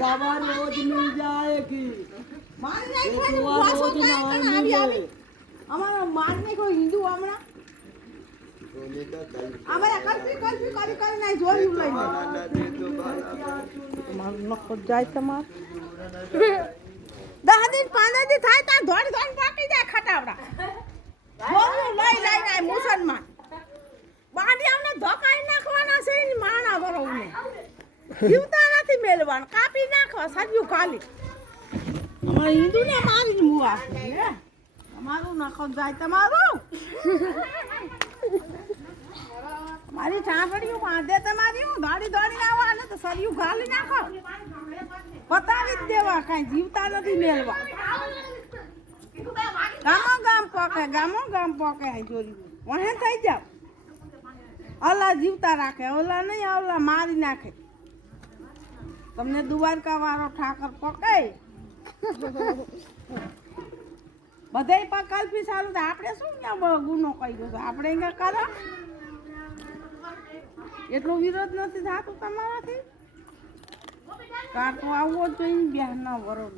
दवा रोज मिल जाएगी મારી નાખ ये હોય दुआ પાછો रोज થાય ना તને આવી આવી मिले અમારો માર ને કોઈ હિન્દુ હમણાં सोने का कल આ બધા કલ્પી કરી નાઈ જોયું લઈને ना दे तो बाला મારું નખો જાય તમાર 10 દિન 15 દિન થાય તા ધોડ પાકી જાય ખટાવડા જોયું લઈ આય મુસલમાન બાંડી અમને ધોકાઈ નાખવાના છે ને માણા ભરવને જીવતા નથી મેલવાન કાપી નાખવા સજ્યું ખાલી અમાર હિન્દુ ને મારી મુવા હે તમારું નખો જાય તમારું મારી ઠાકડીઓ બાંધે તમારી હું દોડી આવા ને તો સરિયું ગાલી નાખો પતાવી જ દેવા કાંઈ જીવતા નથી મેળવા ગામો પોકે જોરી વહે થઈ જાવ અલા જીવતા રાખે ઓલા નહીં ઓલા મારી નાખે તમને દ્વારકા વાળો ઠાકર પકાય બધે પર કલ્પી સારું તો આપણે શું ત્યાં ગુનો કર્યો છે આપણે અહીંયા કરો એટલો વિરોધ નથી થતો તમારાથી કાં તો આવવો જ જોઈએ 2 ના વરોડ